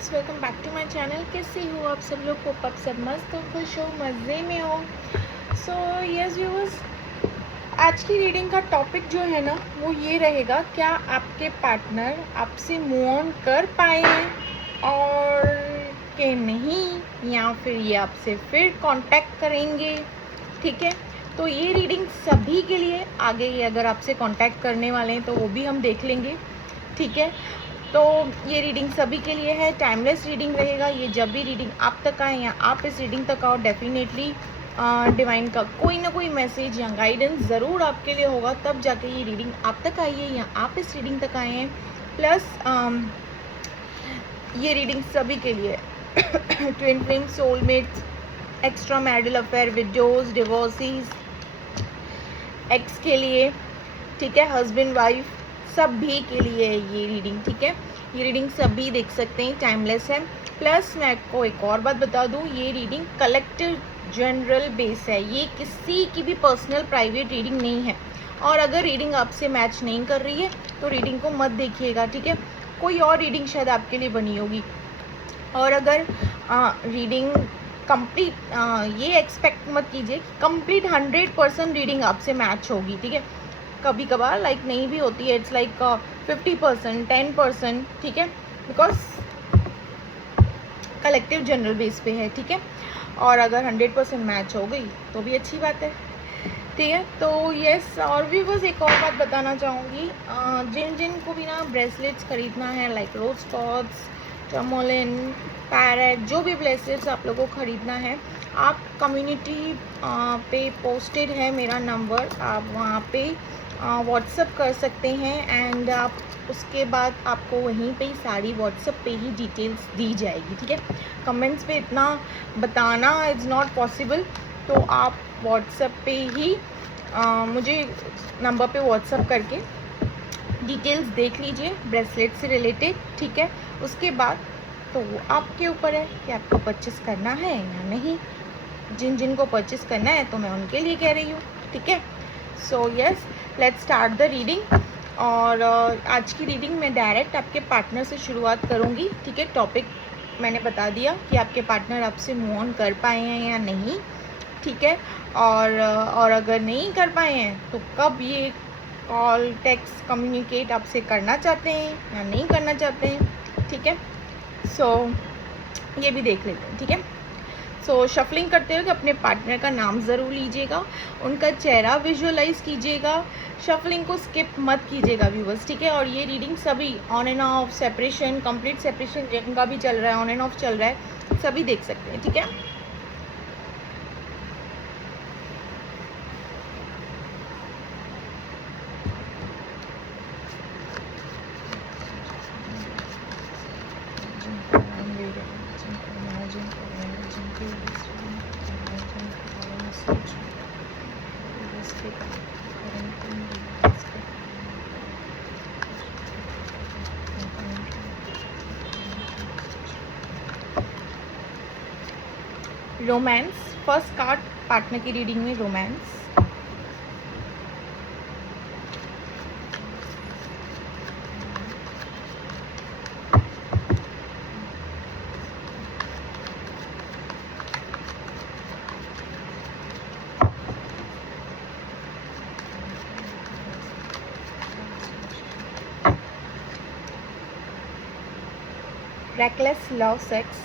Viewers, welcome back to my channel. कैसे हो आप सब लोग? होप आप सब मस्त हो, खुश हो, मज़े में हो। सो यस व्यूअर्स, आज की रीडिंग का टॉपिक जो है ना वो ये रहेगा, क्या आपके पार्टनर आपसे मूव ऑन कर पाए हैं और के नहीं, या फिर ये आपसे फिर कांटेक्ट करेंगे। ठीक है, तो ये रीडिंग सभी के लिए आगे ये अगर आपसे कांटेक्ट करने वाले हैं तो वो भी हम देख लेंगे। ठीक है, तो ये रीडिंग सभी के लिए है, टाइमलेस रीडिंग रहेगा। ये जब भी रीडिंग आप तक आए या आप इस रीडिंग तक आओ, डेफिनेटली डिवाइन का कोई ना कोई मैसेज या गाइडेंस ज़रूर आपके लिए होगा, तब जाके ये रीडिंग आप तक आई है या आप इस रीडिंग तक आए हैं। प्लस ये रीडिंग सभी के लिए twin flame, soulmates, extra marital affair, widows, divorcees, ex के लिए, ठीक है, हस्बैंड वाइफ, सभी के लिए है ये रीडिंग। ठीक है, ये रीडिंग सभी देख सकते हैं, टाइमलेस है। प्लस मैं आपको एक और बात बता दूं, ये रीडिंग कलेक्टिव जनरल बेस है, ये किसी की भी पर्सनल प्राइवेट रीडिंग नहीं है। और अगर रीडिंग आपसे मैच नहीं कर रही है तो रीडिंग को मत देखिएगा। ठीक है, कोई और रीडिंग शायद आपके लिए बनी होगी। और अगर रीडिंग कंप्लीट, ये एक्सपेक्ट मत कीजिए कि कंप्लीट 100% रीडिंग आपसे मैच होगी। ठीक है, कभी कभार लाइक नहीं भी होती है, इट्स लाइक 50%, 10%। ठीक है, बिकॉज कलेक्टिव जनरल बेस पे है। ठीक है, और अगर 100% मैच हो गई तो भी अच्छी बात है। ठीक है, तो यस, और भी बस एक और बात बताना चाहूँगी, जिन जिन को भी ना ब्रेसलेट्स खरीदना है, लाइक रोज स्पॉट्स, टर्मोलिन, पैरेट, जो भी ब्रेसलेट्स आप लोगों को खरीदना है, आप कम्युनिटी पे पोस्टेड है मेरा नंबर, आप वहाँ पे व्हाट्सअप कर सकते हैं। एंड आप उसके बाद आपको वहीं पे ही सारी व्हाट्सअप पे ही डिटेल्स दी जाएगी। ठीक है, कमेंट्स पे इतना बताना इज़ नॉट पॉसिबल, तो आप व्हाट्सएप पे ही मुझे नंबर पे व्हाट्सएप करके डिटेल्स देख लीजिए ब्रेसलेट से रिलेटेड। ठीक है, उसके बाद तो वो आपके ऊपर है कि आपको परचेस करना है या नहीं। जिन जिन को परचेस करना है तो मैं उनके लिए कह रही हूँ। ठीक है, so yes, let's start the reading. और आज की रीडिंग में डायरेक्ट आपके पार्टनर से शुरुआत करूँगी। ठीक है, टॉपिक मैंने बता दिया कि आपके पार्टनर आपसे मूव ऑन कर पाए हैं या नहीं। ठीक है, और अगर नहीं कर पाए हैं तो कब ये कॉल, टेक्स्ट, कम्युनिकेट आपसे करना चाहते हैं या नहीं करना चाहते हैं। ठीक है, सो ये भी देख लेते हैं। ठीक है, सो शफलिंग करते हुए अपने पार्टनर का नाम ज़रूर लीजिएगा, उनका चेहरा विजुअलाइज कीजिएगा, शफलिंग को स्किप मत कीजिएगा व्यूवर्स। ठीक है, और ये रीडिंग सभी on end of, separation, complete separation जिनका भी चल रहा है, ऑन एंड ऑफ चल रहा है, सभी देख सकते हैं। ठीक है, रोमांस, फर्स्ट कार्ड पार्टनर की रीडिंग में romance. reckless love, sex,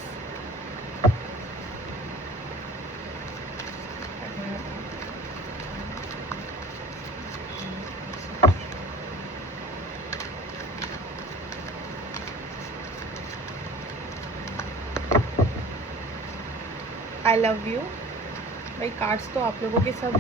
I love you. भाई कार्ड्स तो आप लोगों के सब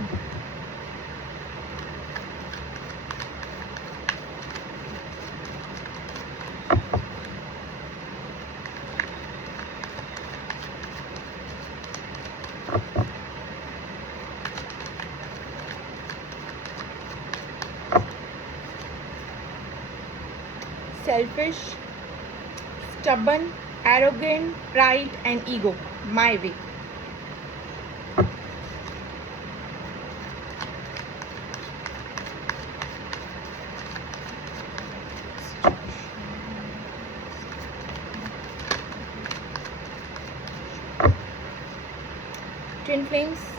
selfish, stubborn, arrogant, pride and ego, my way. Twin flames,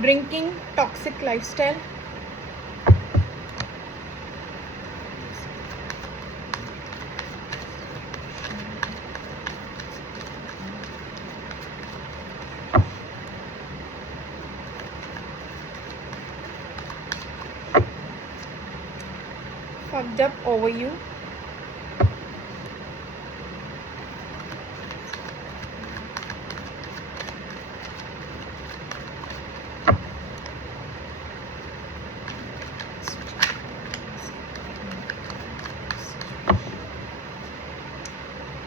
drinking toxic lifestyle, fucked up over you,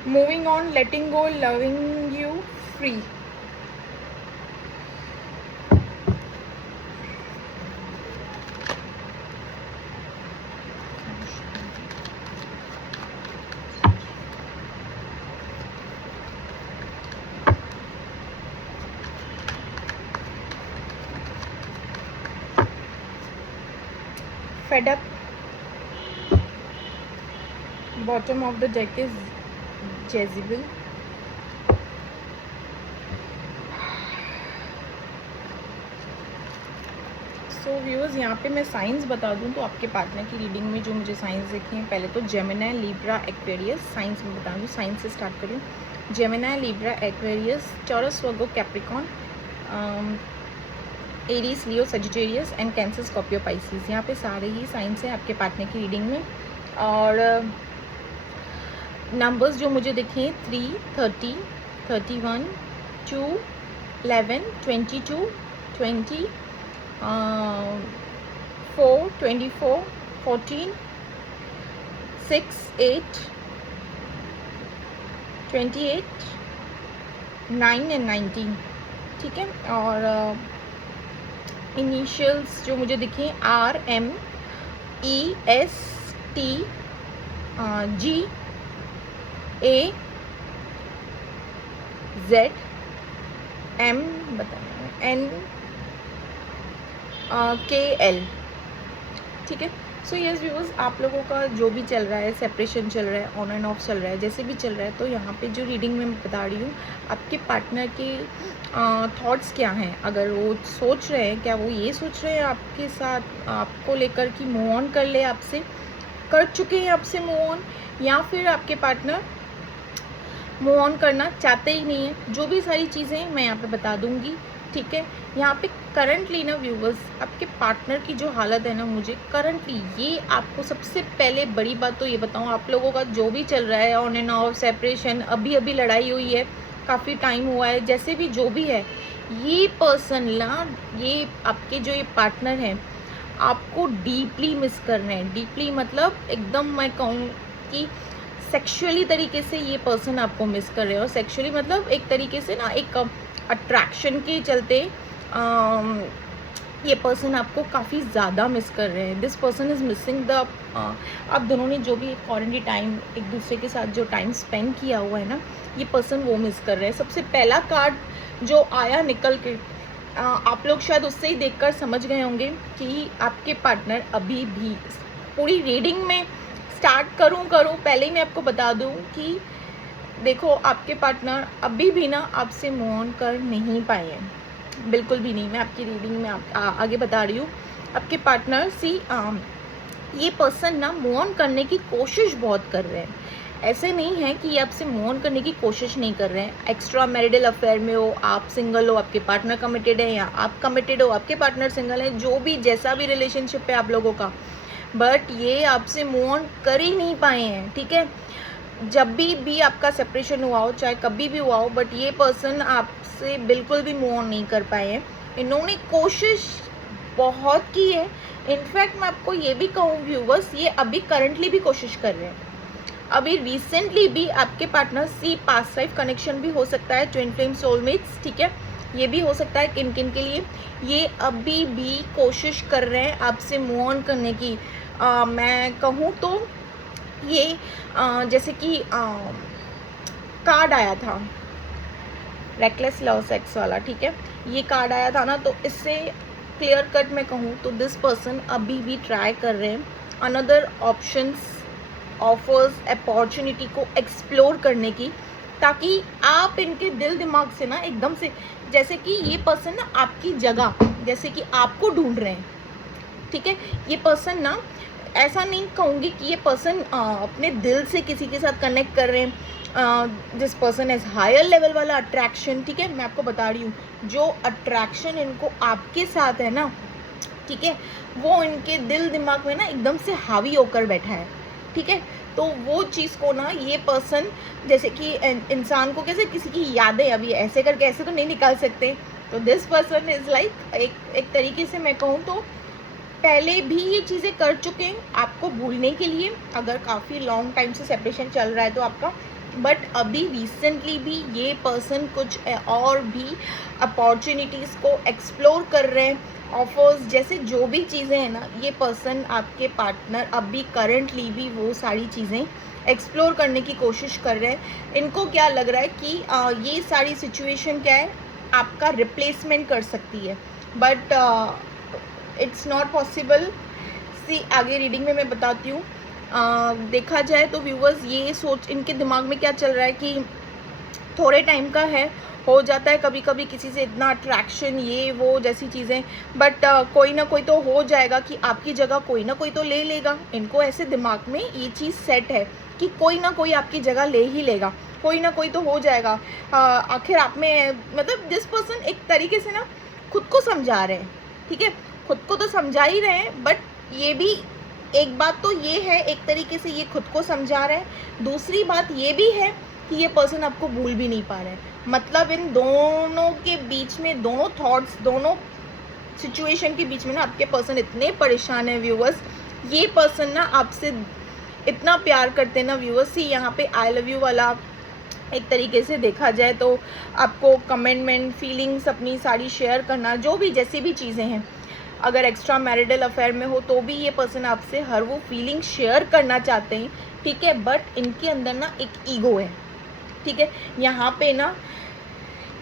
moving on, letting go, loving you, free, fed up, bottom of the deck is Jezebel, so viewers यहाँ पे मैं science बता दूँ तो आपके partner की reading में जो मुझे साइंस दिखे हैं, पहले तो जेमिनी, लिब्रा, एक्वेरियस, साइंस में बता दूँ, साइंस से स्टार्ट करूँ। Gemini, Libra, Aquarius, taurus, Virgo, Capricorn, Aries, Leo, Sagittarius and cancer, Scorpio, Pisces. यहाँ पे सारे ही साइंस हैं आपके पार्टनर की रीडिंग में। और नंबर्स जो मुझे दिखे 3, 30, 31, 2, 11, 22, 20, 4, 24, 14, 6, 8, 28, 9 एंड 19, ठीक है। और इनिशियल्स जो मुझे दिखे RM, EST, G, A, Z, M, N, KL, ठीक है। सो यस व्यूअर्स, आप लोगों का जो भी चल रहा है, सेपरेशन चल रहा है, ऑन एंड ऑफ चल रहा है, जैसे भी चल रहा है, तो यहाँ पे जो रीडिंग में मैं बता रही हूँ, आपके पार्टनर के थॉट्स क्या हैं। अगर वो सोच रहे हैं, क्या वो ये सोच रहे हैं आपके साथ आपको लेकर कि मूव ऑन कर ले आपसे, कर चुके हैं आपसे मूव ऑन, या फिर आपके पार्टनर मूव ऑन करना चाहते ही नहीं है। जो भी सारी चीज़ें मैं यहाँ पे बता दूंगी, ठीक है। यहाँ पे करंटली ना व्यूवर्स, आपके पार्टनर की जो हालत है ना, मुझे करंटली ये आपको सबसे पहले बड़ी बात तो ये बताऊँ, आप लोगों का जो भी चल रहा है ऑन एंड ऑफ, सेपरेशन, अभी अभी लड़ाई हुई है, काफ़ी टाइम हुआ है, जैसे भी जो भी है, ये पर्सन ना, ये आपके जो ये पार्टनर हैं, आपको डीपली मिस कर रहे हैं। डीपली मतलब एकदम मैं कहूँ कि सेक्सुअली तरीके से ये पर्सन आपको मिस कर रहे हैं। और सेक्सुअली मतलब एक तरीके से ना, एक अट्रैक्शन के चलते ये पर्सन आपको काफ़ी ज़्यादा मिस कर रहे हैं। This person is missing the आप दोनों ने जो भी क्वारंटाइन टाइम एक दूसरे के साथ जो टाइम स्पेंड किया हुआ है ना, ये पर्सन वो मिस कर रहे हैं। सबसे पहला कार्ड जो आया निकल के, आप लोग शायद उससे ही देखकर समझ गए होंगे कि आपके पार्टनर अभी भी, पूरी रीडिंग में स्टार्ट करूं पहले ही मैं आपको बता दूं कि देखो, आपके पार्टनर अभी भी ना आपसे मूव ऑन कर नहीं पाए हैं, बिल्कुल भी नहीं। मैं आपकी रीडिंग में आगे बता रही हूँ, आपके पार्टनर ये पर्सन ना मूव ऑन करने की कोशिश बहुत कर रहे हैं। ऐसे नहीं है कि ये आपसे मूव ऑन करने की कोशिश नहीं कर रहे हैं। एक्स्ट्रा मैरिटल अफेयर में हो, आप सिंगल हो, आपके पार्टनर कमिटेड है, या आप कमिटेड हो, आपके पार्टनर सिंगल है, जो भी जैसा भी रिलेशनशिप है आप लोगों का, बट ये आपसे मूव ऑन कर ही नहीं पाए हैं, ठीक है। जब भी आपका सेपरेशन हुआ हो, चाहे कभी भी हुआ हो, बट ये पर्सन आपसे बिल्कुल भी मूव ऑन नहीं कर पाए हैं। इन्होंने कोशिश बहुत की है। इनफैक्ट मैं आपको ये भी कहूँ व्यूवर्स, ये अभी करंटली भी कोशिश कर रहे हैं। अभी रिसेंटली भी आपके पार्टनर पास्ट लाइफ कनेक्शन भी हो सकता है, ट्विन फ्लेम सोलमेट्स, ठीक है, ये भी हो सकता है किन किन के लिए। ये अभी भी कोशिश कर रहे हैं आपसे मूव ऑन करने की। मैं कहूँ तो ये जैसे कि कार्ड आया था रेकलेस लव सेक्स वाला, ठीक है, ये कार्ड आया था ना, तो इससे क्लियर कट मैं कहूँ तो दिस पर्सन अभी भी ट्राई कर रहे हैं अनदर ऑप्शंस, ऑफर्स, अपॉर्चुनिटी को एक्सप्लोर करने की, ताकि आप इनके दिल दिमाग से ना एकदम से, जैसे कि ये पर्सन ना आपकी जगह जैसे कि आपको ढूंढ रहे हैं, ठीक है। ये पर्सन ना, ऐसा नहीं कहूँगी कि ये पर्सन अपने दिल से किसी के साथ कनेक्ट कर रहे हैं, this person has higher level वाला अट्रैक्शन, ठीक है। मैं आपको बता रही हूँ, जो अट्रैक्शन इनको आपके साथ है ना, ठीक है, वो इनके दिल दिमाग में ना एकदम से हावी होकर बैठा है, ठीक है। तो वो चीज़ को ना ये पर्सन, जैसे कि इंसान को कैसे किसी की यादें अभी ऐसे करके ऐसे तो नहीं निकाल सकते, तो दिस पर्सन इज़ लाइक एक तरीके से मैं कहूँ तो पहले भी ये चीज़ें कर चुके हैं आपको भूलने के लिए, अगर काफ़ी लॉन्ग टाइम से सेपरेशन चल रहा है तो आपका, बट अभी रिसेंटली भी ये पर्सन कुछ और भी अपॉर्चुनिटीज़ को एक्सप्लोर कर रहे हैं, ऑफर्स जैसे जो भी चीज़ें हैं ना, ये पर्सन आपके पार्टनर अभी करंटली भी वो सारी चीज़ें एक्सप्लोर करने की कोशिश कर रहे हैं। इनको क्या लग रहा है कि ये सारी सिचुएशन क्या है, आपका रिप्लेसमेंट कर सकती है, बट इट्स नॉट पॉसिबल। सी आगे रीडिंग में मैं बताती हूँ। देखा जाए तो व्यूवर्स, ये सोच इनके दिमाग में क्या चल रहा है कि थोड़े टाइम का है, हो जाता है कभी कभी किसी से इतना अट्रैक्शन ये वो जैसी चीज़ें, बट कोई ना कोई तो हो जाएगा कि आपकी जगह कोई ना कोई तो ले लेगा। इनको ऐसे दिमाग में ये चीज़ सेट है कि कोई ना कोई आपकी जगह ले ही लेगा, कोई ना कोई तो हो जाएगा। आखिर आप में मतलब दिस पर्सन एक तरीके से ना खुद को समझा रहे हैं, ठीक है, खुद को तो समझा ही रहे हैं, बट ये भी एक बात तो ये है, एक तरीके से ये खुद को समझा रहे हैं। दूसरी बात ये भी है कि ये पर्सन आपको भूल भी नहीं पा रहे हैं। मतलब इन दोनों के बीच में, दोनों थॉट्स, दोनों सिचुएशन के बीच में ना आपके पर्सन इतने परेशान है व्यूअर्स। ये पर्सन ना आपसे इतना प्यार करते हैं ना व्यूअर्स। सी यहाँ पे आई लव यू वाला एक तरीके से देखा जाए तो आपको कमेंटमेंट, फीलिंग्स अपनी सारी शेयर करना, जो भी जैसी भी चीज़ें हैं, अगर एक्स्ट्रा मैरिटल अफेयर में हो तो भी ये पर्सन आपसे हर वो फीलिंग शेयर करना चाहते हैं, ठीक है। बट इनके अंदर ना एक ईगो है, ठीक है। यहाँ पे ना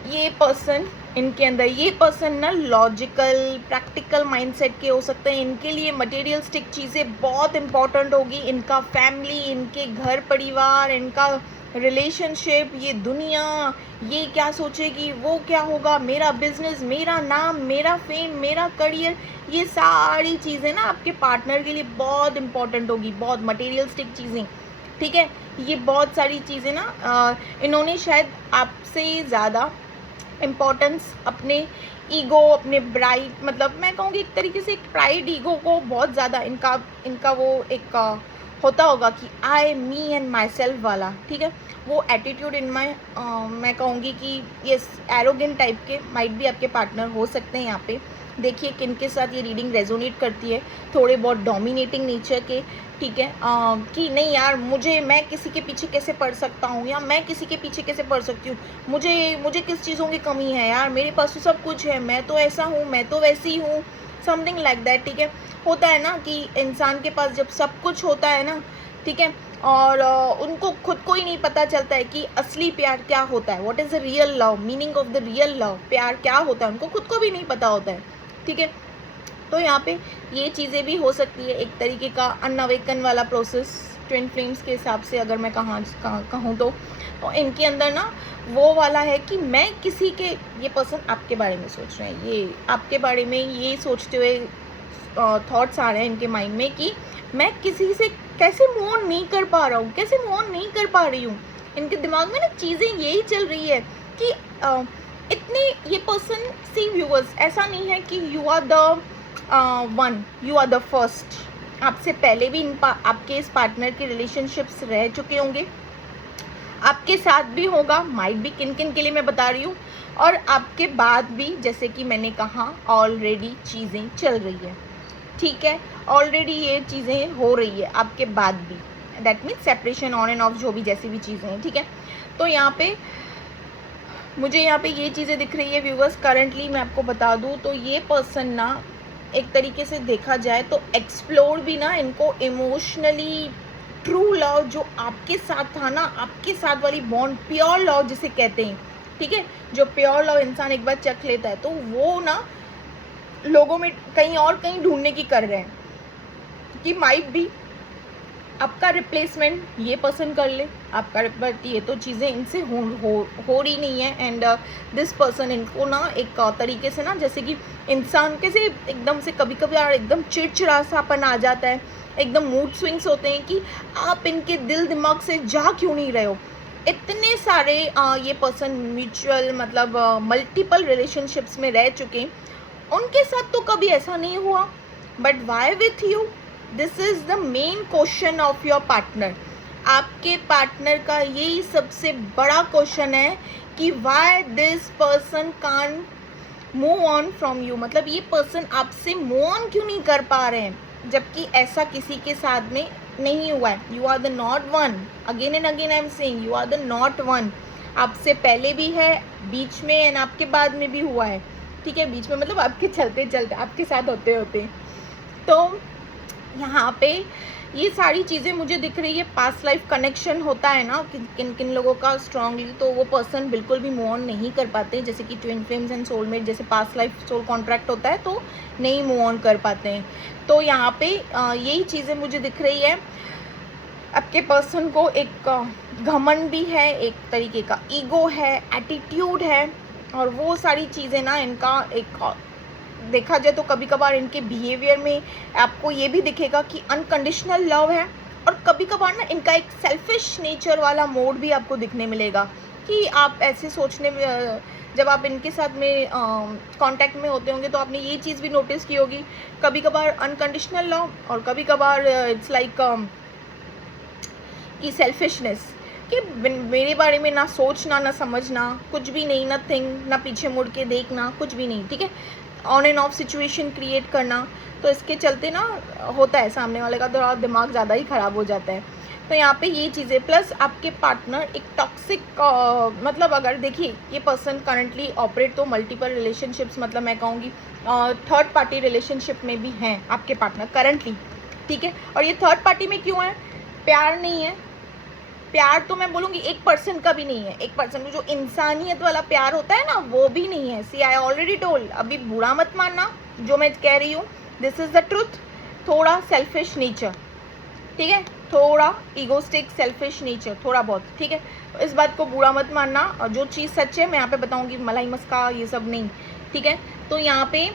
ये पर्सन, इनके अंदर ये पर्सन ना लॉजिकल, प्रैक्टिकल माइंडसेट के हो सकते हैं। इनके लिए मटेरियलिस्टिक चीज़ें बहुत इंपॉर्टेंट होगी। इनका फैमिली, इनके घर परिवार, इनका रिलेशनशिप, ये दुनिया, ये क्या सोचेगी, वो क्या होगा, मेरा बिजनेस, मेरा नाम, मेरा फेम, मेरा करियर, ये सारी चीज़ें ना आपके पार्टनर के लिए बहुत इंपॉर्टेंट होगी, बहुत मटेरियलिस्टिक चीज़ें, ठीक है। ये बहुत सारी चीज़ें ना इन्होंने शायद आपसे ज़्यादा इम्पोर्टेंस अपने ईगो, अपने ब्राइट, मतलब मैं कहूँगी एक तरीके से एक प्राइड, ईगो को बहुत ज़्यादा इनका वो एक होता होगा कि आई, मी एंड माई सेल्फ वाला, ठीक है। वो एटीट्यूड इन माई, मैं कहूँगी कि ये एरोगेंट टाइप के माइट भी आपके पार्टनर हो सकते हैं। यहाँ पे देखिए किन के साथ ये रीडिंग रेजोनेट करती है, थोड़े बहुत डोमिनेटिंग नेचर के, ठीक है, कि नहीं यार मैं किसी के पीछे कैसे पड़ सकता हूँ, या मैं किसी के पीछे कैसे पड़ सकती हूँ, मुझे किस चीज़ों की कमी है यार, मेरे पास तो सब कुछ है, मैं तो ऐसा हूँ, मैं तो वैसी हूँ, समथिंग लाइक दैट, ठीक है। होता है ना कि इंसान के पास जब सब कुछ होता है ना, ठीक है, और उनको खुद को ही नहीं पता चलता है कि असली प्यार क्या होता है, what is the real love, meaning of the real love, प्यार क्या होता है, उनको खुद को भी नहीं पता होता है, ठीक है। तो यहाँ पे ये चीज़ें भी हो सकती है, एक तरीके का अनअवेकन वाला प्रोसेस ट्विन फ्लेम्स के हिसाब से अगर मैं कहूँ तो इनके अंदर ना वो वाला है कि मैं किसी के, ये पर्सन आपके बारे में सोच रहे हैं, ये आपके बारे में ये सोचते हुए थॉट्स आ रहे हैं इनके माइंड में कि मैं किसी से कैसे मूव ऑन नहीं कर पा रहा हूँ, कैसे मूव ऑन नहीं कर पा रही हूँ। इनके दिमाग में ना चीज़ें यही चल रही है कि इतने, ये पर्सन, सी व्यूअर्स, ऐसा नहीं है कि you are the one, you are the first. आपसे पहले भी आपके इस पार्टनर के रिलेशनशिप्स रह चुके होंगे, आपके साथ भी होगा, माइट भी, किन किन के लिए मैं बता रही हूँ, और आपके बाद भी, जैसे कि मैंने कहा, ऑलरेडी चीज़ें चल रही है, ठीक है, ऑलरेडी ये चीज़ें हो रही है आपके बाद भी, that means separation on end of, जो भी जैसी भी चीज़ें हैं, ठीक है। तो यहाँ पे मुझे यहाँ पे ये चीज़ें दिख रही है व्यूवर्स। करंटली मैं आपको बता दूँ तो ये पर्सन ना एक तरीके से देखा जाए तो एक्सप्लोर भी ना इनको इमोशनली ट्रू लव जो आपके साथ था ना, आपके साथ वाली बॉन्ड, प्योर लव जिसे कहते हैं, ठीक है, जो प्योर लव इंसान एक बार चख लेता है तो वो ना लोगों में कहीं और कहीं ढूंढने की कर रहे हैं कि माइट भी आपका रिप्लेसमेंट ये पर्सन कर ले, आपका बट ये तो चीज़ें इनसे हो रही नहीं है। एंड दिस पर्सन इनको ना एक तरीके से ना, जैसे कि इंसान कैसे एकदम से कभी कभी एकदम चिड़चिड़ा सापन आ जाता है, एकदम मूड स्विंग्स होते हैं कि आप इनके दिल दिमाग से जा क्यों नहीं रहे हो। इतने सारे ये पर्सन म्यूचुअल मतलब मल्टीपल रिलेशनशिप्स में रह चुके हैं, उनके साथ तो कभी ऐसा नहीं हुआ, but why with you? This is the main question of your partner. आपके पार्टनर का यही सबसे बड़ा क्वेश्चन है कि why this person can move on from you, मतलब ये पर्सन आपसे मूव ऑन क्यों नहीं कर पा रहे हैं, जबकि ऐसा किसी के साथ में नहीं हुआ है। You are the not one, again and again I am saying you are the not one. आपसे पहले भी है, बीच में एंड आपके बाद में भी हुआ है, ठीक है, बीच में मतलब आपके चलते चलते आपके साथ होते होते। तो यहाँ पे ये सारी चीज़ें मुझे दिख रही है। पास्ट लाइफ कनेक्शन होता है ना किन किन लोगों का स्ट्रांगली, तो वो पर्सन बिल्कुल भी मूव ऑन नहीं कर पाते, जैसे कि ट्विन फ्लेम्स एंड सोलमेट, जैसे पास्ट लाइफ सोल कॉन्ट्रैक्ट होता है तो नहीं मूव ऑन कर पाते हैं। तो यहाँ पे यही चीज़ें मुझे दिख रही है। आपके पर्सन को एक घमंड भी है, एक तरीके का ईगो है, एटीट्यूड है, और वो सारी चीज़ें ना इनका एक देखा जाए तो कभी कभार इनके बिहेवियर में आपको ये भी दिखेगा कि अनकंडीशनल लव है, और कभी कभार ना इनका एक सेल्फिश नेचर वाला मोड भी आपको दिखने मिलेगा कि आप ऐसे सोचने में, जब आप इनके साथ में कांटेक्ट में होते होंगे तो आपने ये चीज़ भी नोटिस की होगी, कभी कभार अनकंडीशनल लव और कभी कभार इट्स लाइक कि सेल्फिशनेस, कि मेरे बारे में ना सोचना ना समझना, कुछ भी नहीं, नथिंग, ना पीछे मुड़ के देखना, कुछ भी नहीं, ठीक है, on end of situation create करना। तो इसके चलते ना होता है सामने वाले का थोड़ा दिमाग ज़्यादा ही ख़राब हो जाता है। तो यहाँ पे ये चीज़ें, प्लस आपके पार्टनर एक टॉक्सिक मतलब अगर देखिए ये पर्सन करंटली ऑपरेट तो मल्टीपल रिलेशनशिप्स, मतलब मैं कहूँगी थर्ड पार्टी रिलेशनशिप में भी हैं आपके पार्टनर करंटली, ठीक है। और ये थर्ड पार्टी में क्यों है? प्यार नहीं है, प्यार तो मैं बोलूँगी 1% का भी नहीं है। 1% जो इंसानियत वाला प्यार होता है ना, वो भी नहीं है। सी आई ऑलरेडी टोल्ड, अभी बुरा मत मानना जो मैं कह रही हूँ, दिस इज द ट्रुथ। थोड़ा सेल्फिश नेचर, ठीक है, थोड़ा ईगोस्टिक सेल्फिश नेचर, थोड़ा बहुत, ठीक है। इस बात को बुरा मत मानना, और जो चीज़ सच है मैं यहाँ पे बताऊँगी, मलाई मस्का ये सब नहीं, ठीक है। तो यहाँ पे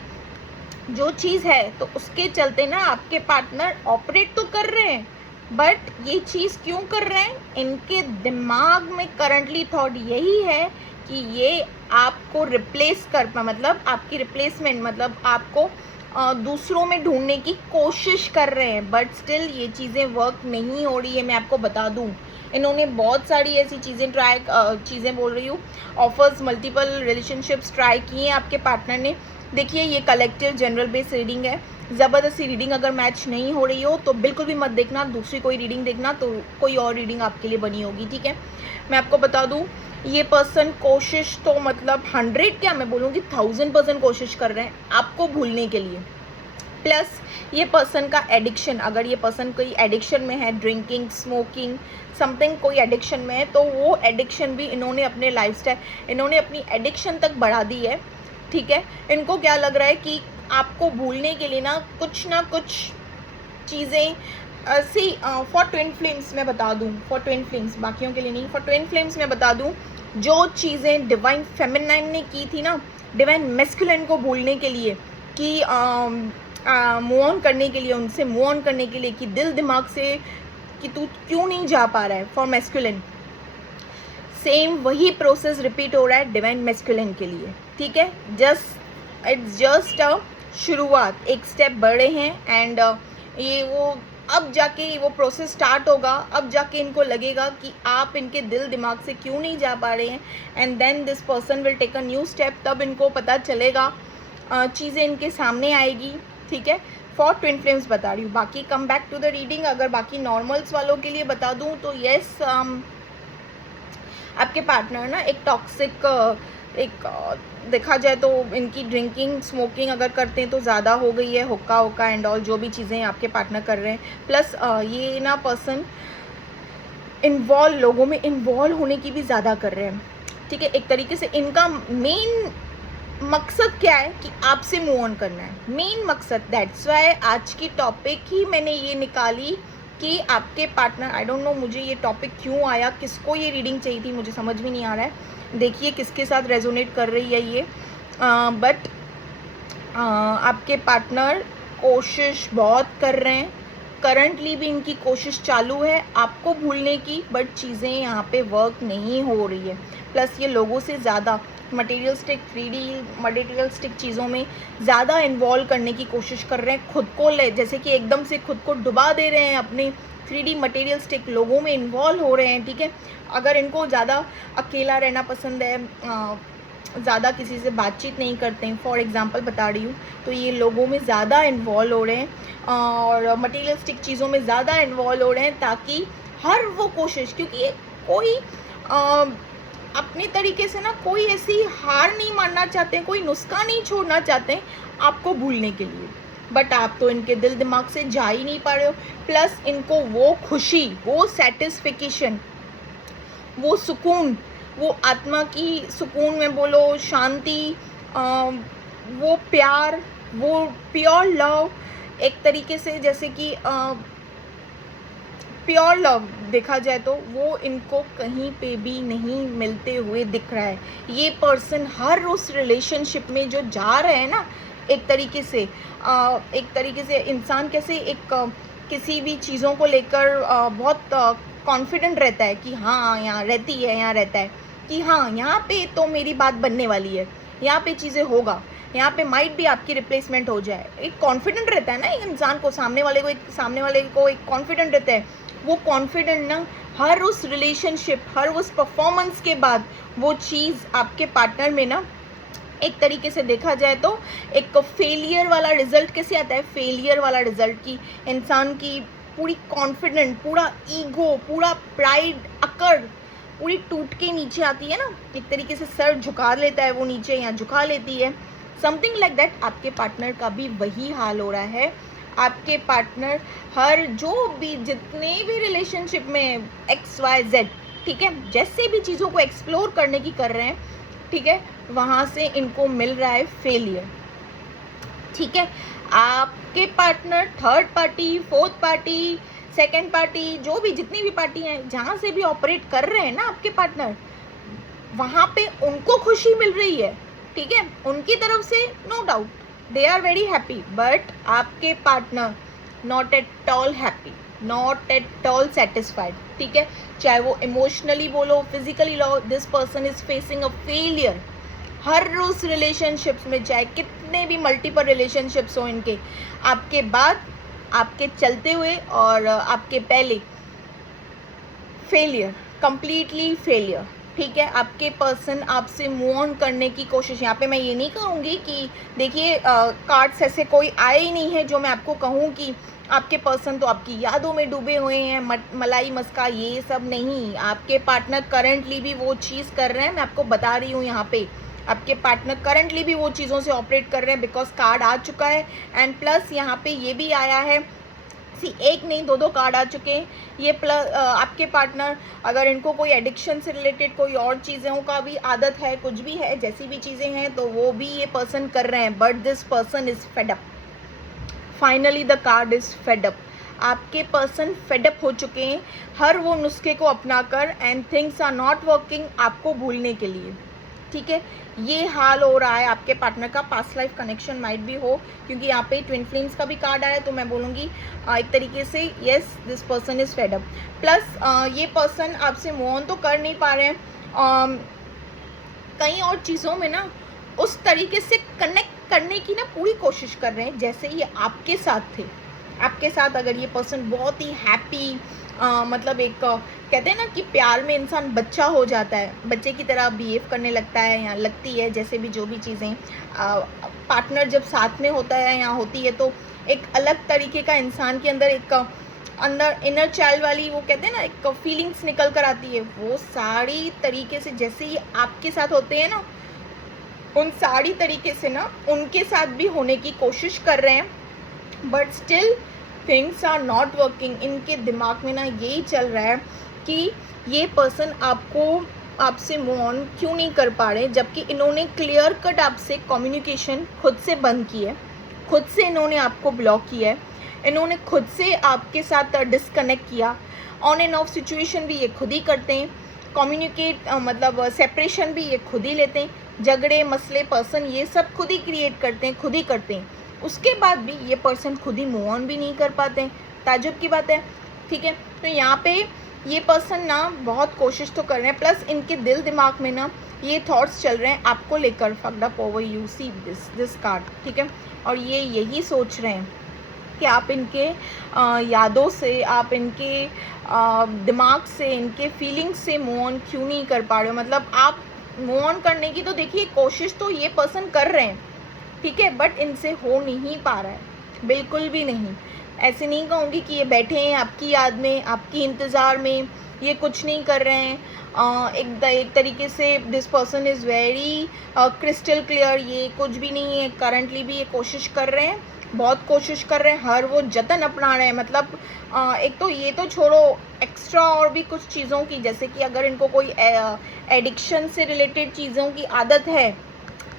जो चीज़ है तो उसके चलते ना आपके पार्टनर ऑपरेट तो कर रहे हैं, बट ये चीज़ क्यों कर रहे हैं? इनके दिमाग में करंटली थॉट यही है कि ये आपको रिप्लेस कर पा, मतलब आपकी रिप्लेसमेंट, मतलब आपको दूसरों में ढूंढने की कोशिश कर रहे हैं, बट स्टिल ये चीज़ें वर्क नहीं हो रही है। मैं आपको बता दूं, इन्होंने बहुत सारी ऐसी चीज़ें चीज़ें बोल रही हूँ, ऑफर्स, मल्टीपल रिलेशनशिप्स ट्राई किए हैं आपके पार्टनर ने। देखिए ये कलेक्टिव जनरल बेस रीडिंग है, ज़बरदस्ती रीडिंग अगर मैच नहीं हो रही हो तो बिल्कुल भी मत देखना, दूसरी कोई रीडिंग देखना, तो कोई और रीडिंग आपके लिए बनी होगी, ठीक है। मैं आपको बता दूं, ये पर्सन कोशिश तो मतलब 100 क्या मैं बोलूँगी 1000% कोशिश कर रहे हैं आपको भूलने के लिए। प्लस ये पर्सन का एडिक्शन, अगर ये पर्सन कोई एडिक्शन में है, ड्रिंकिंग, स्मोकिंग, समथिंग कोई एडिक्शन में है, तो वो एडिक्शन भी इन्होंने अपने लाइफस्टाइल, इन्होंने अपनी एडिक्शन तक बढ़ा दी है, ठीक है। इनको क्या लग रहा है कि आपको भूलने के लिए ना कुछ चीज़ें सी फॉर ट्विन फ्लेम्स मैं बता दूं, फॉर ट्विन फ्लेम्स, बाकियों के लिए नहीं, फॉर ट्विन फ्लेम्स मैं बता दूं, जो चीज़ें डिवाइन फेमिनाइन ने की थी ना, डिवाइन मैस्कुलिन को भूलने के लिए, कि मूव ऑन करने के लिए, उनसे मूव ऑन करने के लिए, कि दिल दिमाग से कि तू क्यों नहीं जा पा रहा है, फॉर मैस्कुलिन, सेम वही प्रोसेस रिपीट हो रहा है डिवाइन मैस्कुलिन के लिए, ठीक है। इट्स जस्ट अ शुरुआत, एक स्टेप बढ़े हैं, एंड ये वो अब जाके वो प्रोसेस स्टार्ट होगा, अब जाके इनको लगेगा कि आप इनके दिल दिमाग से क्यों नहीं जा पा रहे हैं, and then this person will take a new step, तब इनको पता चलेगा, चीज़ें इनके सामने आएगी, ठीक है। फॉर ट्विन फ्लेम्स बता रही हूँ, बाकी come back to the reading. अगर बाकी नॉर्मल्स वालों के लिए बता दूँ तो येस, आपके पार्टनर ना एक टॉक्सिक, एक देखा जाए तो इनकी ड्रिंकिंग, स्मोकिंग अगर करते हैं तो ज़्यादा हो गई है, हुक्का एंड ऑल, जो भी चीज़ें आपके पार्टनर कर रहे हैं। प्लस ये ना पर्सन लोगों में इन्वॉल्व होने की भी ज़्यादा कर रहे हैं, ठीक है। एक तरीके से इनका मेन मकसद क्या है कि आपसे मूव ऑन करना है, मेन मकसद। दैट्स वाई आज की टॉपिक ही मैंने ये निकाली कि आपके पार्टनर, आई डोंट नो मुझे ये टॉपिक क्यों आया, किसको ये रीडिंग चाहिए थी मुझे समझ में नहीं आ रहा है। देखिए किसके साथ रेजोनेट कर रही है ये। बट आपके पार्टनर कोशिश बहुत कर रहे हैं, करंटली भी इनकी कोशिश चालू है आपको भूलने की, बट चीज़ें यहाँ पे वर्क नहीं हो रही है। प्लस ये लोगों से ज़्यादा मटेरियलिस्टिक 3D मटेरियलिस्टिक चीज़ों में ज़्यादा इन्वॉल्व करने की कोशिश कर रहे हैं, खुद को जैसे कि एकदम से खुद को डुबा दे रहे हैं अपने 3D मटेरियलिस्टिक लोगों में इन्वॉल्व हो रहे हैं। ठीक है, अगर इनको ज़्यादा अकेला रहना पसंद है, ज़्यादा किसी से बातचीत नहीं करते हैं, फॉर एग्जांपल बता रही हूँ, तो ये लोगों में ज़्यादा इन्वॉल्व हो रहे हैं और मटेरियलिस्टिक चीज़ों में ज़्यादा इन्वॉल्व हो रहे हैं, ताकि हर वो कोशिश, क्योंकि ये कोई अपने तरीके से ना कोई ऐसी हार नहीं मानना चाहते हैं, कोई नुस्खा नहीं छोड़ना चाहते हैं आपको भूलने के लिए, बट आप तो इनके दिल दिमाग से जा ही नहीं पा रहे हो। प्लस इनको वो खुशी, वो सेटिस्फिकेशन, वो सुकून, वो आत्मा की सुकून में बोलो, शांति, वो प्यार, वो प्योर लव, एक तरीके से जैसे कि प्योर लव देखा जाए तो वो इनको कहीं पे भी नहीं मिलते हुए दिख रहा है। ये पर्सन हर उस रिलेशनशिप में जो जा रहे हैं ना, एक तरीके से इंसान कैसे किसी भी चीज़ों को लेकर बहुत कॉन्फिडेंट रहता है कि हाँ यहाँ रहती है, यहाँ रहता है कि हाँ यहाँ पे तो मेरी बात बनने वाली है, यहाँ पे चीज़ें होगा, यहाँ पे माइट भी आपकी रिप्लेसमेंट हो जाए। एक कॉन्फिडेंट रहता है ना एक इंसान को, सामने वाले को एक कॉन्फिडेंट रहता है। वो कॉन्फिडेंट ना हर उस रिलेशनशिप, हर उस परफॉर्मेंस के बाद वो चीज़ आपके पार्टनर में ना, एक तरीके से देखा जाए तो एक फेलियर वाला रिजल्ट कैसे आता है, फेलियर वाला रिजल्ट की इंसान की पूरी कॉन्फिडेंट, पूरा ईगो, पूरा प्राइड, अकड़ पूरी टूट के नीचे आती है ना, एक तरीके से सर झुका लेता है वो नीचे, या झुका लेती है, समथिंग लाइक दैट। आपके पार्टनर का भी वही हाल हो रहा है। आपके पार्टनर हर जो भी जितने भी रिलेशनशिप में XYZ, ठीक है, जैसे भी चीज़ों को एक्सप्लोर करने की कर रहे हैं, ठीक है, वहाँ से इनको मिल रहा है फेलियर। ठीक है, आपके partner third party, fourth party, second party, जो भी जितनी भी पार्टी हैं, जहाँ से भी ऑपरेट कर रहे हैं ना आपके पार्टनर, वहाँ पे उनको खुशी मिल रही है। ठीक है, उनकी तरफ से no doubt they are very happy, but आपके partner not at all happy, not at all satisfied. ठीक है, चाहे वो इमोशनली बोलो, फिजिकली लो, this person is facing a failure हर उस रिलेशनशिप्स में, चाहे कितने भी मल्टीपल रिलेशनशिप्स हो इनके, आपके बाद, आपके चलते हुए और आपके पहले, फेलियर, कंप्लीटली फेलियर। ठीक है, आपके पर्सन आपसे मूव ऑन करने की कोशिश, यहाँ पे मैं ये नहीं कहूँगी कि देखिए कार्ड्स ऐसे कोई आए ही नहीं है जो मैं आपको कहूँ कि आपके पर्सन तो आपकी यादों में डूबे हुए हैं, मलाई मस्का, ये सब नहीं। आपके पार्टनर करंटली भी वो चीज़ कर रहे हैं, मैं आपको बता रही हूँ यहाँ पे, आपके पार्टनर करंटली भी वो चीज़ों से ऑपरेट कर रहे हैं, बिकॉज कार्ड आ चुका है। एंड प्लस यहाँ पे ये भी आया है, एक नहीं दो कार्ड आ चुके हैं ये। प्लस आपके पार्टनर अगर इनको कोई एडिक्शन से रिलेटेड कोई और चीज़ों का भी आदत है, कुछ भी है, जैसी भी चीज़ें हैं, तो वो भी ये पर्सन कर रहे हैं, but this person is fed up. Finally the card is fed up. आपके पर्सन फेड अप हो चुके हैं हर वो नुस्खे को अपनाकर, and things are not working आपको भूलने के लिए। ठीक है, ये हाल हो रहा है आपके पार्टनर का। पास्ट लाइफ कनेक्शन माइट भी हो, क्योंकि यहाँ पे ट्विन फ्लेम्स का भी कार्ड आया, तो मैं बोलूँगी एक तरीके से yes this person is fed up. Plus ये पर्सन आपसे मूव ऑन तो कर नहीं पा रहे हैं, कई और चीज़ों में ना उस तरीके से कनेक्ट करने की ना पूरी कोशिश कर रहे हैं जैसे ये आपके साथ थे। आपके साथ अगर ये पर्सन बहुत ही हैप्पी, मतलब एक कहते हैं ना कि प्यार में इंसान बच्चा हो जाता है, बच्चे की तरह बिहेव करने लगता है या लगती है, जैसे भी जो भी चीज़ें पार्टनर जब साथ में होता है या होती है, तो एक अलग तरीके का इंसान के अंदर एक अंदर इनर चाइल्ड वाली वो कहते हैं ना एक फीलिंग्स निकल कर आती है। वो सारी तरीके से जैसे ही आपके साथ होते हैं ना, उन सारी तरीके से ना उनके साथ भी होने की कोशिश कर रहे हैं, but still things are not working. इनके दिमाग में ना यही चल रहा है कि ये पर्सन आपको आपसे मूव ऑन क्यों नहीं कर पा रहे, जबकि इन्होंने क्लियर कट आपसे कम्युनिकेशन खुद से बंद की है, खुद से इन्होंने आपको ब्लॉक किया है, इन्होंने खुद से आपके साथ डिस्कनेक्ट किया। ऑन एंड ऑफ सिचुएशन भी ये खुद ही करते हैं, कम्युनिकेट मतलब सेपरेशन भी ये खुद ही लेते हैं, झगड़े मसले पर्सन ये सब खुद ही क्रिएट करते हैं, खुद ही करते हैं। उसके बाद भी ये पर्सन खुद ही मूव ऑन भी नहीं कर पाते हैं, ताज्जुब की बात है। ठीक है, तो यहाँ पे ये पर्सन ना बहुत कोशिश तो कर रहे हैं, प्लस इनके दिल दिमाग में ना ये थॉट्स चल रहे हैं आपको लेकर, fucked up over you, see this card. ठीक है, और ये यही सोच रहे हैं कि आप इनके यादों से, आप इनके दिमाग से, इनके फीलिंग्स से मूव ऑन क्यों नहीं कर पा रहे हो। मतलब आप मूव ऑन करने की तो देखिए कोशिश तो ये पर्सन कर रहे हैं, ठीक है, बट इनसे हो नहीं पा रहा है, बिल्कुल भी नहीं। ऐसे नहीं कहूँगी कि ये बैठे हैं आपकी याद में, आपकी इंतज़ार में, ये कुछ नहीं कर रहे हैं। एक तरीके से this person is very crystal clear, ये कुछ भी नहीं है। करंटली भी ये कोशिश कर रहे हैं, बहुत कोशिश कर रहे हैं, हर वो जतन अपना रहे हैं। मतलब एक तो ये तो छोड़ो, एक्स्ट्रा और भी कुछ चीज़ों की, जैसे कि अगर इनको कोई एडिक्शन से रिलेटेड चीज़ों की आदत है,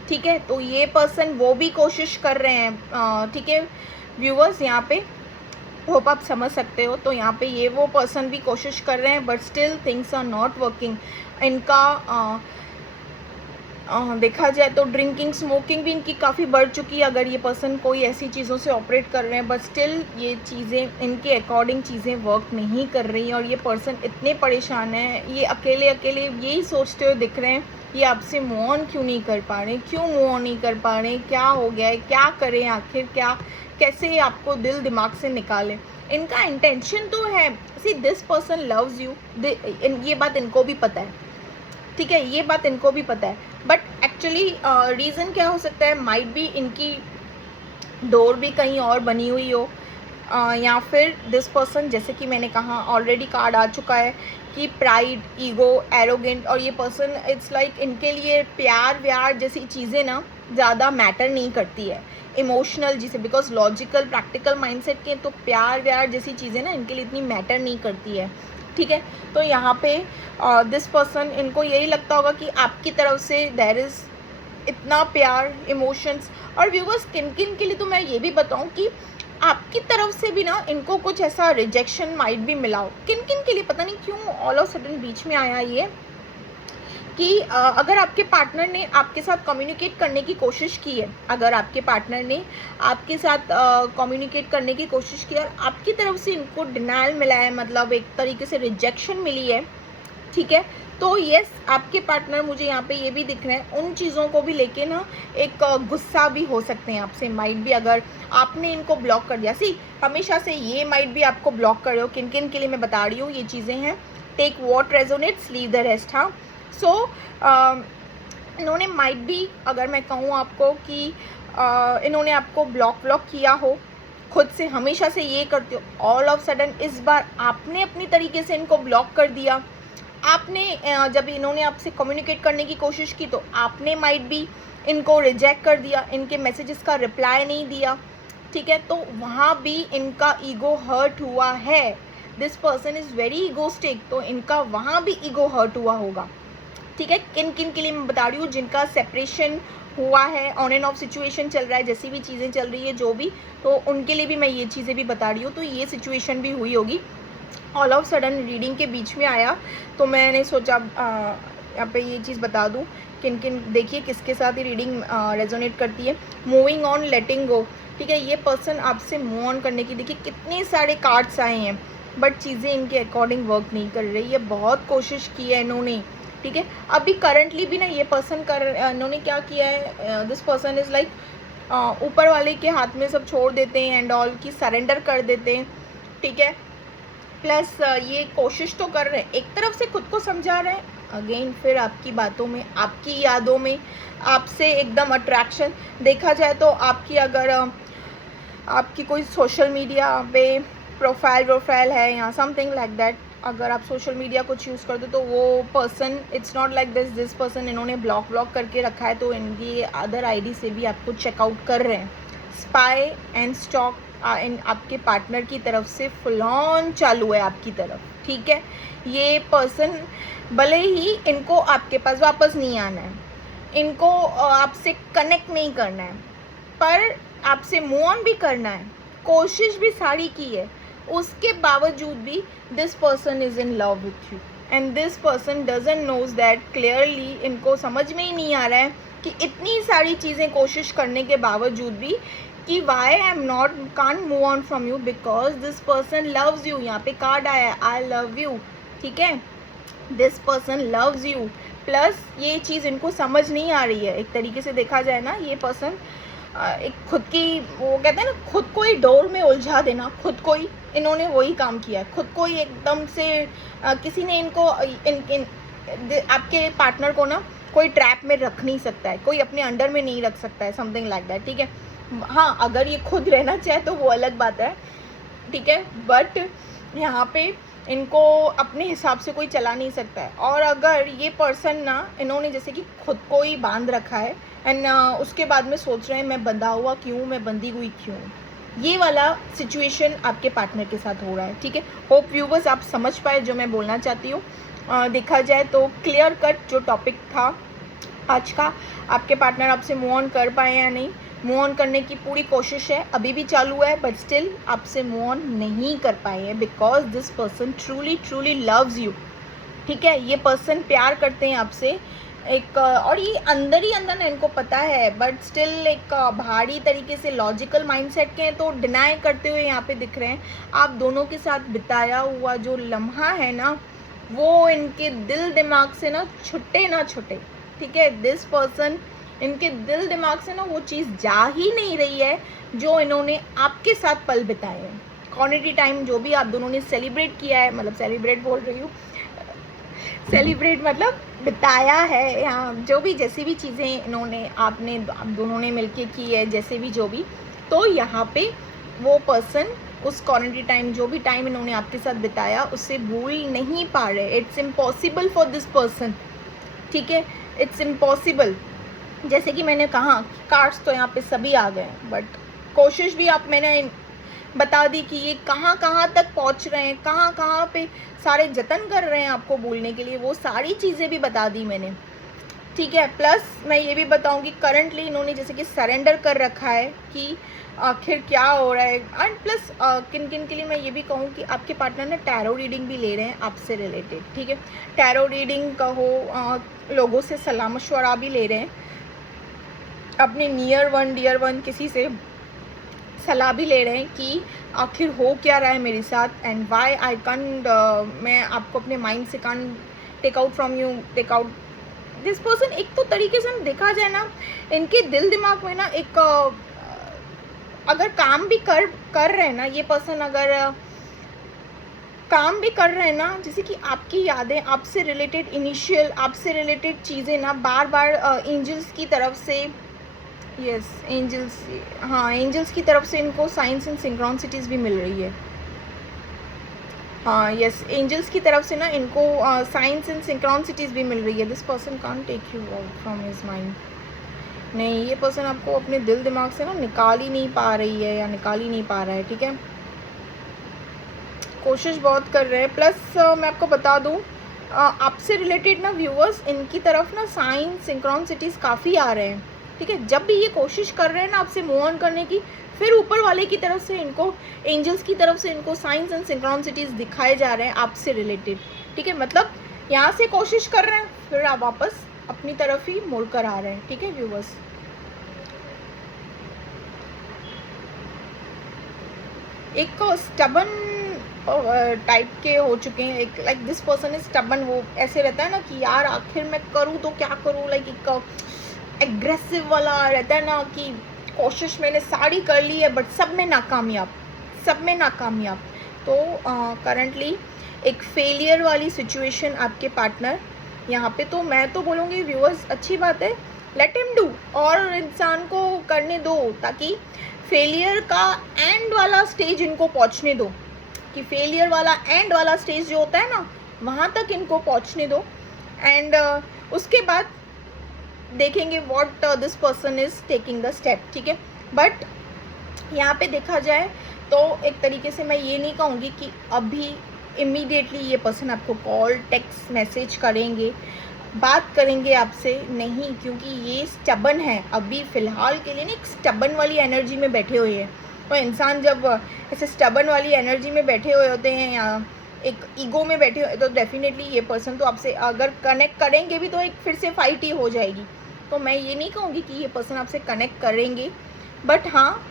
ठीक है, तो ये पर्सन वो भी कोशिश कर रहे हैं। ठीक है व्यूअर्स, यहाँ पे होप आप समझ सकते हो। तो यहाँ पे ये वो पर्सन भी कोशिश कर रहे हैं, but still things are not working. इनका देखा जाए तो ड्रिंकिंग स्मोकिंग भी इनकी काफ़ी बढ़ चुकी है, अगर ये पर्सन कोई ऐसी चीज़ों से ऑपरेट कर रहे हैं, बट स्टिल ये चीज़ें इनके अकॉर्डिंग चीज़ें वर्क नहीं कर रही। और ये पर्सन इतने परेशान हैं, ये अकेले अकेले यही सोचते हुए दिख रहे हैं, ये आपसे मूव ऑन क्यों नहीं कर पा रहे, क्यों मूव ऑन नहीं कर पा रहे, क्या हो गया है, क्या करें आखिर, क्या कैसे आपको दिल दिमाग से निकालें। इनका इंटेंशन तो है, see this person loves you, ये बात इनको भी पता है, ठीक है, ये बात इनको भी पता है, बट एक्चुअली रीज़न क्या हो सकता है, माइट भी इनकी डोर भी कहीं और बनी हुई हो, या फिर दिस पर्सन, जैसे कि मैंने कहा ऑलरेडी कार्ड आ चुका है कि प्राइड, ईगो, एरोगेंट, और ये पर्सन इट्स लाइक इनके लिए प्यार व्यार जैसी चीज़ें ना ज़्यादा मैटर नहीं करती है, इमोशनल जिसे, बिकॉज लॉजिकल प्रैक्टिकल माइंडसेट के तो प्यार व्यार जैसी चीज़ें ना इनके लिए इतनी मैटर नहीं करती है। ठीक है, तो यहाँ पे दिस पर्सन, इनको यही लगता होगा कि आपकी तरफ से देयर इज़ इतना प्यार, इमोशंस। और व्यूवर्स, किन किन के लिए तो मैं ये भी बताऊँ कि आपकी तरफ से भी ना इनको कुछ ऐसा रिजेक्शन माइट भी मिला हो, किन किन के लिए पता नहीं क्यों ऑल ऑफ सडन बीच में आया ये कि अगर आपके पार्टनर ने आपके साथ कम्युनिकेट करने की कोशिश की है, अगर आपके पार्टनर ने आपके साथ कम्युनिकेट करने की कोशिश की और आपकी तरफ से इनको डिनायल मिला है, मतलब एक तरीके से रिजेक्शन मिली है, ठीक है, तो यस, आपके पार्टनर मुझे यहाँ पे ये भी दिख रहे हैं, उन चीज़ों को भी लेके ना एक गुस्सा भी हो सकते हैं आपसे, माइट भी, अगर आपने इनको ब्लॉक कर दिया। सी हमेशा से ये माइट भी आपको ब्लॉक कर रहे हो, किन किन के लिए मैं बता रही हूँ ये चीज़ें हैं, take what resonates, leave the rest. हाँ, सो इन्होंने माइट भी, अगर मैं कहूँ आपको कि इन्होंने आपको ब्लॉक किया हो खुद से, हमेशा से ये करते हो, ऑल ऑफ सडन इस बार आपने अपनी तरीके से इनको ब्लॉक कर दिया। आपने जब इन्होंने आपसे कम्युनिकेट करने की कोशिश की तो आपने माइट भी इनको रिजेक्ट कर दिया, इनके मैसेजेस का रिप्लाई नहीं दिया, ठीक है, तो वहाँ भी इनका ईगो हर्ट हुआ है। This person is very egoistic, तो इनका वहाँ भी ईगो हर्ट हुआ होगा। ठीक है, किन किन के लिए मैं बता रही हूँ, जिनका सेपरेशन हुआ है, ऑन एंड ऑफ सिचुएशन चल रहा है, जैसी भी चीज़ें चल रही है जो भी, तो उनके लिए भी मैं ये चीज़ें भी बता रही हूँ। तो ये सिचुएशन भी हुई होगी, ऑल ऑफ सडन रीडिंग के बीच में आया, तो मैंने सोचा यहाँ पे ये चीज़ बता दूँ, किन किन, देखिए किसके साथ ही रीडिंग रेजोनेट करती है। मूविंग ऑन, लेटिंग गो, ठीक है, ये पर्सन आपसे मूव ऑन करने की, देखिए कितने सारे कार्ड्स आए हैं, बट चीज़ें इनके अकॉर्डिंग वर्क नहीं कर रही है, बहुत कोशिश की है इन्होंने, ठीक है। अभी करंटली भी ना ये पर्सन इन्होंने क्या किया है, दिस पर्सन इज़ लाइक ऊपर वाले के हाथ में सब छोड़ देते हैं एंड ऑल की, सरेंडर कर देते हैं, ठीक है। प्लस ये कोशिश तो कर रहे हैं, एक तरफ से खुद को समझा रहे हैं, अगेन फिर आपकी बातों में, आपकी यादों में आपसे एकदम अट्रैक्शन। देखा जाए तो आपकी, अगर आपकी कोई सोशल मीडिया पे प्रोफाइल है या समथिंग लाइक दैट, अगर आप सोशल मीडिया कुछ यूज़ करते हो तो वो person, it's not like this person इन्होंने ब्लॉक करके रखा है, तो इनकी अदर आईडी से भी आपको चेकआउट कर रहे हैं। स्पाई एंड स्टॉक आपके पार्टनर की तरफ से फुल ऑन चालू है आपकी तरफ, ठीक है। ये पर्सन भले ही इनको आपके पास वापस नहीं आना है, इनको आपसे कनेक्ट नहीं करना है, पर आपसे मूव ऑन भी करना है, कोशिश भी सारी की है, उसके बावजूद भी this person is in love with you and this person doesn't knows that clearly. इनको समझ में ही नहीं आ रहा है कि इतनी सारी चीज़ें कोशिश करने के बावजूद भी कि why I am not can't move on from you because this person loves you. यहाँ पे कार्ड आया आई लव यू, ठीक है, this person loves you. Plus ये चीज़ इनको समझ नहीं आ रही है, एक तरीके से देखा जाए ना, ये पर्सन एक खुद की, वो कहते हैं ना, खुद को ही डोर में उलझा देना, खुद को ही इन्होंने वही काम किया है, खुद को ही एकदम से किसी ने इनको आपके पार्टनर को ना कोई ट्रैप में रख नहीं सकता है, कोई अपने अंडर में नहीं रख सकता है, समथिंग लाइक दैट, ठीक है। हाँ, अगर ये खुद रहना चाहे तो वो अलग बात है, ठीक है, बट यहाँ पे इनको अपने हिसाब से कोई चला नहीं सकता है। और अगर ये पर्सन ना, इन्होंने जैसे कि खुद को ही बांध रखा है एंड उसके बाद में सोच रहे हैं मैं बंधा हुआ क्यों, मैं बंधी हुई क्यों, ये वाला सिचुएशन आपके पार्टनर के साथ हो रहा है, ठीक है। होप व्यूवर्स आप समझ पाए जो मैं बोलना चाहती हूँ। देखा जाए तो क्लियर कट जो टॉपिक था आज का, आपके पार्टनर आपसे मूव ऑन कर पाए या नहीं, मूव ऑन करने की पूरी कोशिश है, अभी भी चालू है, बट स्टिल आपसे मूव ऑन नहीं कर पाए हैं because this person truly loves you, ठीक है। ये पर्सन प्यार करते हैं आपसे एक, और ये अंदर ही अंदर ना इनको पता है, बट स्टिल एक भारी तरीके से लॉजिकल माइंडसेट के हैं, तो डिनाई करते हुए यहाँ पे दिख रहे हैं। आप दोनों के साथ बिताया हुआ जो लम्हा है ना, वो इनके दिल दिमाग से ना छुटे, ठीक है। दिस पर्सन, इनके दिल दिमाग से ना वो चीज़ जा ही नहीं रही है जो इन्होंने आपके साथ पल बिताए हैं। क्वालिटी टाइम जो भी आप दोनों ने सेलिब्रेट किया है, मतलब सेलिब्रेट बोल रही हूँ, सेलिब्रेट मतलब बिताया है, यहाँ जो भी जैसी भी चीज़ें इन्होंने आप दोनों ने मिलके की है, जैसे भी जो भी, तो यहाँ पे वो पर्सन उस क्वालिटी टाइम, जो भी टाइम इन्होंने आपके साथ बिताया, उससे भूल नहीं पा रहे। It's impossible for this person, ठीक है, इट्स इम्पॉसिबल। जैसे कि मैंने कहा, कार्ड्स तो यहाँ पे सभी आ गए हैं, बट कोशिश भी आप मैंने बता दी कि ये कहाँ कहाँ तक पहुँच रहे हैं, कहाँ कहाँ पे सारे जतन कर रहे हैं आपको बोलने के लिए, वो सारी चीज़ें भी बता दी मैंने, ठीक है। प्लस मैं ये भी बताऊंगी करंटली इन्होंने जैसे कि सरेंडर कर रखा है कि आखिर क्या हो रहा है। एंड प्लस किन किन के लिए मैं ये भी कहूँ कि आपके पार्टनर ने टैरो रीडिंग भी ले रहे हैं आपसे रिलेटेड, ठीक है। टैरो रीडिंग कहो, लोगों से सलाह मशवरा भी ले रहे हैं, अपने नियर वन डियर वन किसी से सलाह भी ले रहे हैं कि आखिर हो क्या रहा है मेरे साथ एंड वाई आई कांट, मैं आपको अपने माइंड से can't take out from you, take out this person. एक तो तरीके से देखा जाए ना, इनके दिल दिमाग में ना एक अगर काम भी कर रहे हैं ना, ये पर्सन अगर काम भी कर रहे हैं ना, जैसे कि आपकी यादें, आपसे रिलेटेड इनिशियल, आपसे रिलेटेड चीज़ें ना बार बार एंजल्स की तरफ से, यस एंजल्स, हाँ एंजल्स की तरफ से इनको साइंस एंड सिंक्रोनिसिटीज भी मिल रही है। हाँ यस, एंजल्स की तरफ से ना इनको साइंस एंड सिंक्रोनिसिटीज भी मिल रही है। This person can't take you out from his mind. नहीं, ये पर्सन आपको अपने दिल दिमाग से ना निकाल ही नहीं पा रही है या निकाल ही नहीं पा रहा है, ठीक है। कोशिश बहुत कर रहे हैं। प्लस मैं आपको बता दूँ, आपसे रिलेटेड ना व्यूअर्स, इनकी तरफ ना साइन सिंक्रोनिसिटीज काफ़ी आ रहे हैं, ठीक है। जब भी ये कोशिश कर रहे हैं ना आपसे मूव ऑन करने की, फिर ऊपर वाले की तरफ से इनको, एंजल्स की तरफ से इनको साइंस एंड सिंक्रोनिसिटीज दिखाए जा रहे हैं आपसे रिलेटेड, ठीक है। मतलब यहाँ से कोशिश कर रहे हैं, फिर आप वापस अपनी तरफ ही मुड़ कर आ रहे हैं, ठीक है व्यूअर्स। एक स्टबन टाइप के हो चुके हैं, एक like this person is stubborn. वो ऐसे रहता है ना कि यार आखिर मैं करूँ तो क्या करूँ, लाइक एक एग्रेसिव वाला रहता है ना कि कोशिश मैंने सारी कर ली है बट सब में नाकामयाब। तो करंटली एक फेलियर वाली सिचुएशन आपके पार्टनर यहाँ पे, तो मैं तो बोलूँगी व्यूअर्स अच्छी बात है, लेट हिम डू, और इंसान को करने दो, ताकि फेलियर का एंड वाला स्टेज इनको पहुँचने दो, कि फेलियर वाला एंड वाला स्टेज जो होता है ना, वहाँ तक इनको पहुँचने दो। एंड उसके बाद देखेंगे what this person is taking the step, ठीक है। बट यहाँ पे देखा जाए तो एक तरीके से मैं ये नहीं कहूँगी कि अभी इमीडिएटली ये पर्सन आपको कॉल, टेक्स्ट, मैसेज करेंगे, बात करेंगे आपसे नहीं, क्योंकि ये स्टबन है अभी फ़िलहाल के लिए ना, एक स्टबन वाली एनर्जी में बैठे हुए हैं। तो इंसान जब ऐसे स्टबन वाली एनर्जी में बैठे हुए होते हैं या एक ईगो में बैठे हुए, तो डेफिनेटली ये पर्सन तो आपसे अगर कनेक्ट करेंगे भी तो एक फिर से फाइट ही हो जाएगी। तो मैं ये नहीं कहूँगी कि ये पर्सन आपसे कनेक्ट करेंगे, बट हाँ,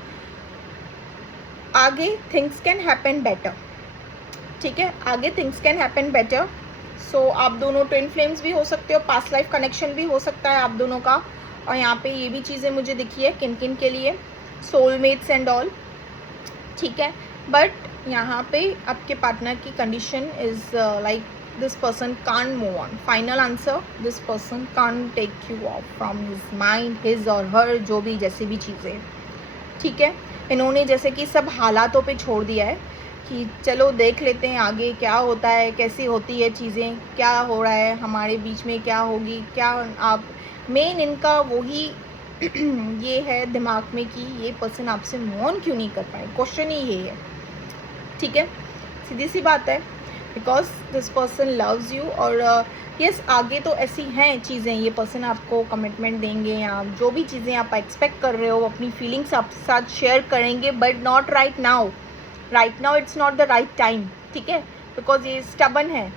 आगे थिंग्स कैन हैपन बेटर, ठीक है, आगे थिंग्स कैन हैपन बेटर। सो आप दोनों ट्विन फ्लेम्स भी हो सकते हो, पास्ट लाइफ कनेक्शन भी हो सकता है आप दोनों का। और यहाँ पे ये भी चीज़ें मुझे दिखी है किन किन के लिए, सोलमेट्स एंड ऑल, ठीक है। बट यहाँ पे आपके पार्टनर की condition is like this person can't move on. Final answer, this person can't take you off from his mind, his और हर, जो भी जैसी भी चीज़ें, ठीक है। इन्होंने जैसे कि सब हालातों पे छोड़ दिया है कि चलो देख लेते हैं आगे क्या होता है, कैसी होती है चीज़ें, क्या हो रहा है हमारे बीच में, क्या होगी, क्या आप, मेन इनका वही ये है दिमाग में कि ये पर्सन आपसे मूव ऑन क्यों नहीं कर पाए, क्वेश्चन ही ये है, ठीक है, सीधी सी बात है। Because this person loves you और यस आगे तो ऐसी हैं चीज़ें, ये पर्सन आपको कमिटमेंट देंगे या जो भी चीज़ें आप एक्सपेक्ट कर रहे हो, अपनी फीलिंग्स आप साथ शेयर करेंगे, but not right now. Right now it's not the right time, ठीक है, बिकॉज ये स्टबन है,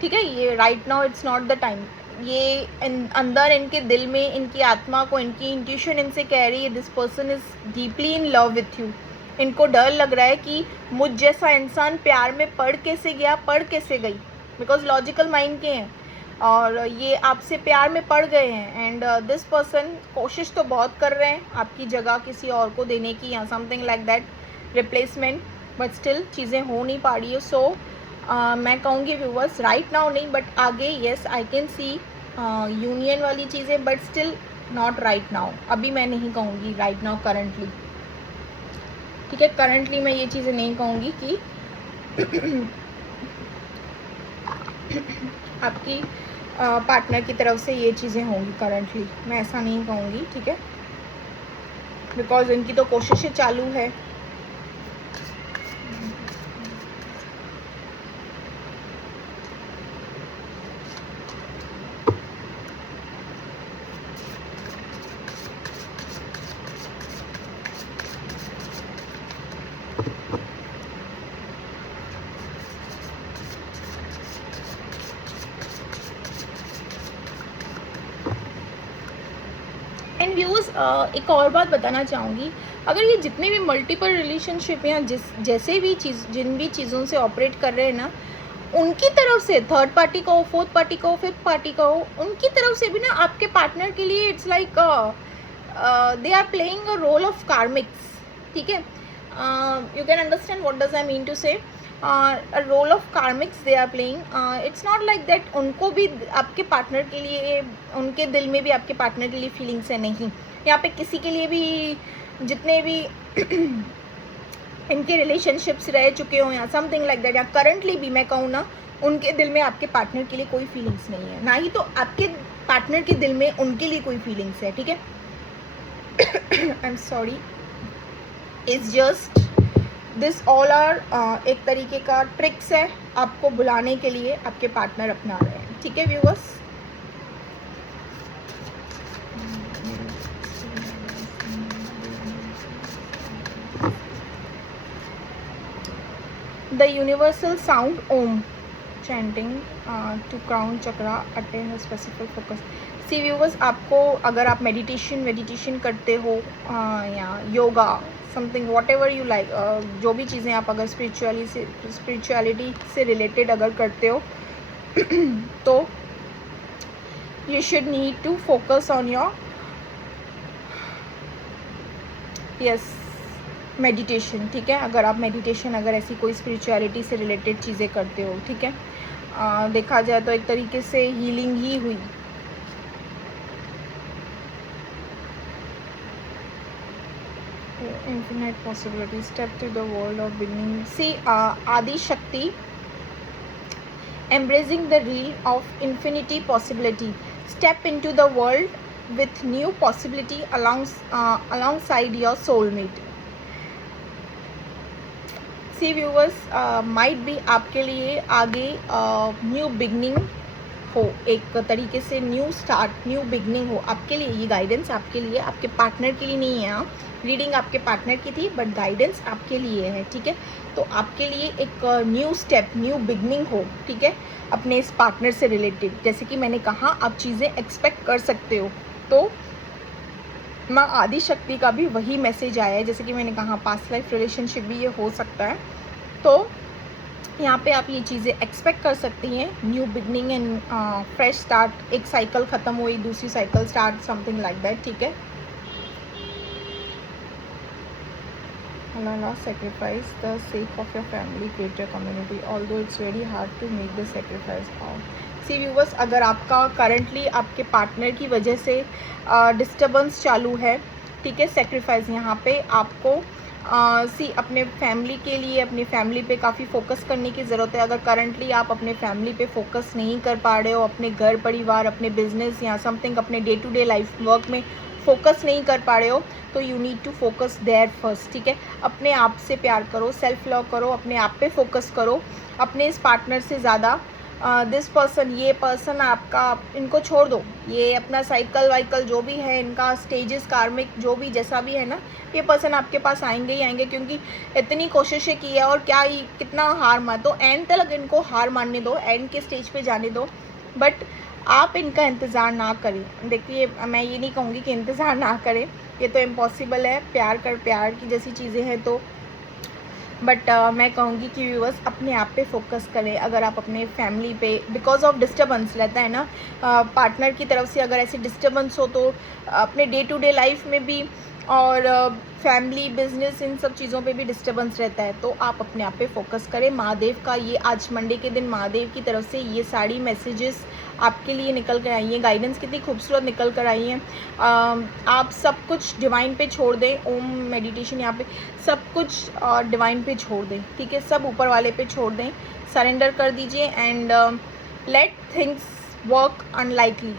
ठीक है, ये right now it's not the time. ये अंदर इनके दिल में, इनकी आत्मा को, इनकी इंट्यूशन इनसे कह रही है this person is deeply in love with you. इनको डर लग रहा है कि मुझ जैसा इंसान प्यार में पड़ कैसे गया, पड़ कैसे गई, बिकॉज लॉजिकल माइंड के हैं और ये आपसे प्यार में पड़ गए हैं। एंड दिस पर्सन कोशिश तो बहुत कर रहे हैं आपकी जगह किसी और को देने की या something like that, replacement, but still चीज़ें हो नहीं पा रही है। सो मैं कहूँगी व्यूवर्स, राइट नाउ नहीं, बट आगे yes I can see union वाली चीज़ें, but still not right now. अभी मैं नहीं कहूँगी राइट नाउ करंटली, ठीक है, करंटली मैं ये चीज़ें नहीं कहूँगी कि आपकी पार्टनर की तरफ से ये चीज़ें होंगी, करंटली मैं ऐसा नहीं कहूँगी, ठीक है, बिकॉज इनकी तो कोशिशें चालू है। एंड व्यूज़ एक और बात बताना चाहूँगी, अगर ये जितने भी मल्टीपल रिलेशनशिप या जैसे भी जिन भी चीज़ों से ऑपरेट कर रहे हैं ना, उनकी तरफ से, थर्ड पार्टी का हो, फोर्थ पार्टी का हो, फिफ्थ पार्टी का हो, उनकी तरफ से भी ना आपके पार्टनर के लिए it's like they are playing a role of karmics, ठीक है, you can understand what does I mean to say, role of karmics they are playing. It's not like that उनको भी आपके पार्टनर के लिए, उनके दिल में भी आपके पार्टनर के लिए फीलिंग्स है, नहीं, यहाँ पे किसी के लिए भी, जितने भी इनके रिलेशनशिप्स रह चुके हो या समथिंग लाइक दैट, या करंटली भी मैं कहूँ ना, उनके दिल में आपके पार्टनर के लिए कोई फीलिंग्स नहीं है, ना ही तो आपके पार्टनर के दिल में उनके लिए कोई फीलिंग्स है, ठीक है। I am sorry, it's just this all are एक तरीके का ट्रिक्स है आपको बुलाने के लिए आपके पार्टनर अपना रहे हैं, ठीक है viewers. The universal sound Om chanting to crown chakra attain a specific focus. See viewers, आपको अगर आप मेडिटेशन करते हो या yoga something what ever you like, जो भी चीज़ें आप अगर स्पिरिचुअलिटी से रिलेटेड अगर करते हो तो you should need to focus on your yes meditation, ठीक है। अगर आप मेडिटेशन, अगर ऐसी कोई स्पिरिचुअलिटी से रिलेटेड चीज़ें करते हो, ठीक है, देखा जाए तो एक तरीके से हीलिंग ही हुई। Infinite possibilities, step to the world of beginning. See, Adi Shakti, embracing the realm of infinity possibility. Step into the world with new possibility alongside your soulmate. See viewers, might भी आपके लिए आगे new beginning हो, एक तरीके से new start, new beginning हो आपके लिए। ये गाइडेंस आपके लिए, आपके पार्टनर के लिए नहीं है। हाँ, रीडिंग आपके पार्टनर की थी, बट गाइडेंस आपके लिए है, ठीक है। तो आपके लिए एक न्यू स्टेप, न्यू बिगनिंग हो, ठीक है, अपने इस पार्टनर से रिलेटेड। जैसे कि मैंने कहा, आप चीज़ें एक्सपेक्ट कर सकते हो। तो माँ आदि शक्ति का भी वही मैसेज आया है, जैसे कि मैंने कहा पास्ट लाइफ रिलेशनशिप भी ये हो सकता है। तो यहाँ पे आप ये चीज़ें एक्सपेक्ट कर सकती हैं, new beginning and fresh start. एक साइकिल ख़त्म हुई, दूसरी cycle start, something like that, ठीक है। sacrifice the sake of your family, greater community, although it's very hard to make the sacrifice now. See viewers, अगर आपका करंटली आपके partner की वजह से डिस्टर्बेंस चालू है, ठीक है, सेक्रीफाइस यहाँ पे आपको अपने फैमिली के लिए, अपनी फैमिली पे काफ़ी फोकस करने की ज़रूरत है। अगर करंटली आप अपने फैमिली पे फोकस नहीं कर पा रहे हो, अपने घर परिवार, अपने बिजनेस या समथिंग, अपने day to day life work में फोकस नहीं कर पा रहे हो, तो you need to focus there first, ठीक है। अपने आप से प्यार करो, सेल्फ लव करो, अपने आप पे फोकस करो, अपने इस पार्टनर से ज़्यादा। दिस पर्सन, ये पर्सन आपका, इनको छोड़ दो। ये अपना साइकिल वाइकल जो भी है, इनका स्टेजेस कार्मिक जो भी जैसा भी है ना, ये पर्सन आपके पास आएंगे ही आएंगे, क्योंकि इतनी कोशिशें की है और क्या कितना हार मान, तो एंड तक इनको हार मानने दो, एंड के स्टेज पे जाने दो, बट आप इनका इंतज़ार ना करें। देखिए, मैं ये नहीं कहूँगी कि इंतज़ार ना करें, ये तो इम्पॉसिबल है, प्यार की जैसी चीज़ें हैं तो, बट मैं कहूँगी कि व्यूअर्स अपने आप पे फोकस करें। अगर आप अपने फैमिली पे, बिकॉज ऑफ डिस्टर्बेंस रहता है ना, पार्टनर की तरफ से अगर ऐसे डिस्टर्बेंस हो, तो अपने डे टू डे लाइफ में भी और फैमिली, बिजनेस, इन सब चीज़ों पे भी डिस्टर्बेंस रहता है। तो आप अपने आप पे फोकस करें। महादेव का ये आज मंडे के दिन महादेव की तरफ से ये सारी मैसेजेस आपके लिए निकल कर आई हैं। गाइडेंस कितनी खूबसूरत निकल कर आई हैं। आप सब कुछ डिवाइन पे छोड़ दें। ओम मेडिटेशन यहाँ पे सब कुछ डिवाइन पे छोड़ दें, ठीक है, सब ऊपर वाले पे छोड़ दें, सरेंडर कर दीजिए and let things work unlikely,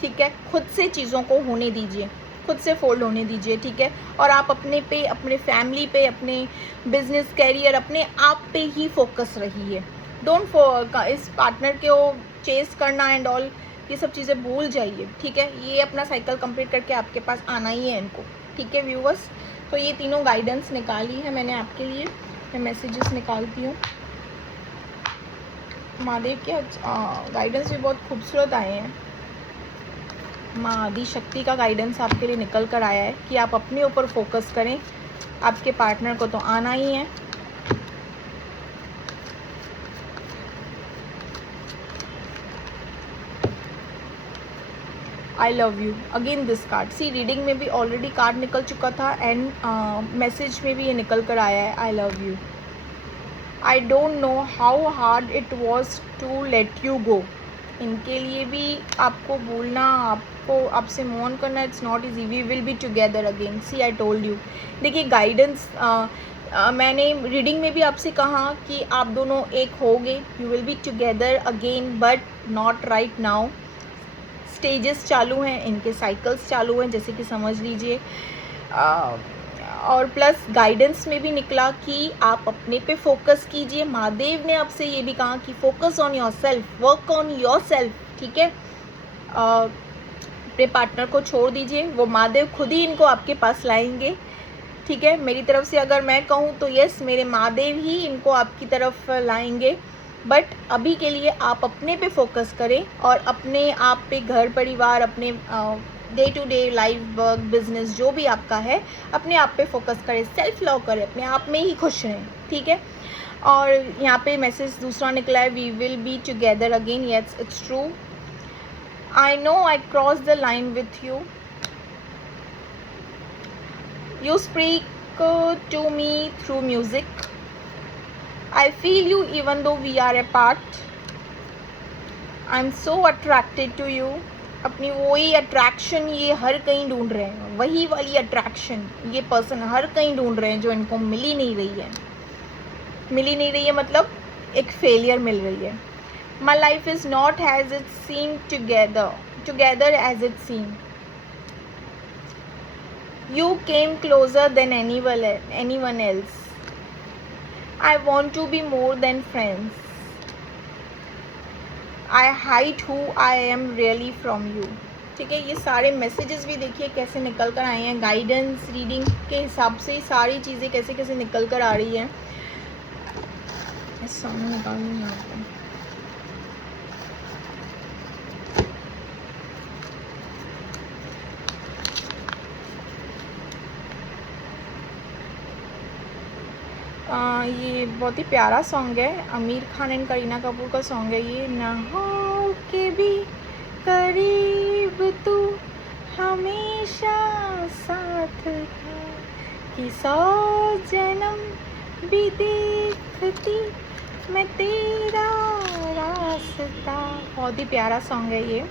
ठीक है। खुद से चीज़ों को होने दीजिए, खुद से फोल्ड होने दीजिए, ठीक है। और आप अपने पे, अपने फैमिली पे, अपने बिजनेस, कैरियर, अपने आप पे ही फोकस रहिए। डोंट इस पार्टनर को चेस करना एंड ऑल, ये सब चीज़ें भूल जाइए, ठीक है। ये अपना साइकिल कंप्लीट करके आपके पास आना ही है इनको, ठीक है व्यूअर्स। तो ये तीनों गाइडेंस निकाली है मैंने आपके लिए, मैं मैसेजेस निकालती हूँ। महादेव के गाइडेंस भी बहुत खूबसूरत आए हैं। माँ आदि शक्ति का गाइडेंस आपके लिए निकल कर आया है कि आप अपने ऊपर फोकस करें, आपके पार्टनर को तो आना ही है। I love you, again this card. See, reading में भी ऑलरेडी कार्ड निकल चुका था एंड मैसेज में भी ये निकल कर आया है, I love you. I don't know how hard it was to let you go. इनके लिए भी आपको भूलना, आपको आपसे मूव ऑन करना, it's not easy. We will be together again, see I told you. देखिए, गाइडेंस मैंने रीडिंग में भी आपसे कहा कि आप दोनों एक होगे, you will be together again, but not right now. Stages चालू हैं, इनके साइकिल्स चालू हैं, जैसे कि समझ लीजिए। और प्लस गाइडेंस में भी निकला कि आप अपने पे फोकस कीजिए। महादेव ने आपसे ये भी कहा कि focus on your self, work on your self, ठीक है। अपने पार्टनर को छोड़ दीजिए, वो महादेव खुद ही इनको आपके पास लाएंगे, ठीक है। मेरी तरफ से अगर मैं कहूँ तो यस, मेरे महादेव ही इनको आपकी तरफ लाएंगे, बट अभी के लिए आप अपने पे फोकस करें और अपने आप पे, घर परिवार, अपने day to day life, work, business जो भी आपका है, अपने आप पे फोकस करें, सेल्फ लव करें, अपने आप में ही खुश रहें, ठीक है। और यहाँ पे मैसेज दूसरा निकला है, we will be together again, yes it's true. I know I cross the line with you, you speak to me through music. I feel you even though we are apart. I'm so attracted to you. अपनी वही attraction ये हर कहीं ढूंढ रहे हैं, वही वाली attraction ये पर्सन हर कहीं ढूंढ रहे हैं जो इनको मिल ही नहीं रही है। मिल ही नहीं रही है मतलब एक फेलियर मिल रही है। My life is not as it seemed together as it seemed. You came closer than anyone else. I want to be more than friends. I hide who I am really from you. ठीक है, ये सारे messages भी देखिए कैसे निकल कर आए हैं, गाइडेंस रीडिंग के हिसाब से सारी चीज़ें कैसे कैसे निकल कर आ रही हैं। इस सॉन्ग निकालूँ यहाँ पे। ये बहुत ही प्यारा सॉन्ग है, आमिर खान एंड करीना कपूर का सॉन्ग है ये। ना हो के भी करीब तू हमेशा साथ था, कि 100 जन्म भी देखती मैं तेरा रास्ता। बहुत ही प्यारा सॉन्ग है ये।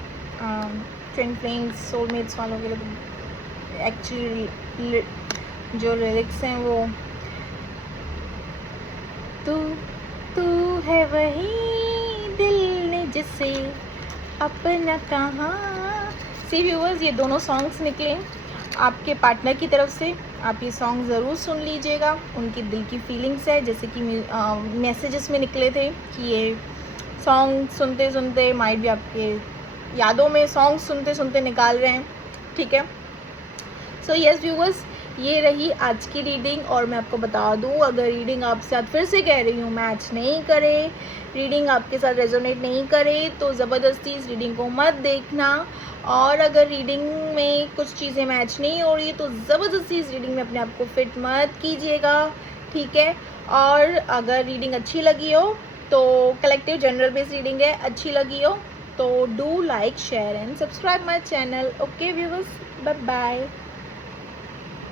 ट्विन फ्लेम्स सोलमेट्स वालों के लिए एक्चुअली जो लिरिक्स हैं वो तू है वही दिल ने जिसे अपना कहा। सी व्यूअर्स, ये दोनों सॉन्ग्स निकले आपके पार्टनर की तरफ से। आप ये सॉन्ग ज़रूर सुन लीजिएगा, उनकी दिल की फीलिंग्स है, जैसे कि मैसेजेस में निकले थे कि ये सॉन्ग सुनते सुनते माइट भी आपके यादों में सॉन्ग सुनते सुनते निकाल रहे हैं। ठीक है, सो यस व्यूअर्स, ये रही आज की रीडिंग। और मैं आपको बता दूं, अगर रीडिंग आपके साथ, फिर से कह रही हूँ, मैच नहीं करे, रीडिंग आपके साथ रेजोनेट नहीं करे तो ज़बरदस्ती इस रीडिंग को मत देखना। और अगर रीडिंग में कुछ चीज़ें मैच नहीं हो रही तो ज़बरदस्ती इस रीडिंग में अपने आप को फिट मत कीजिएगा। ठीक है, और अगर रीडिंग अच्छी लगी हो तो कलेक्टिव जनरल बेस्ड रीडिंग है, अच्छी लगी हो तो do like share and subscribe my channel. Okay viewers, bye bye.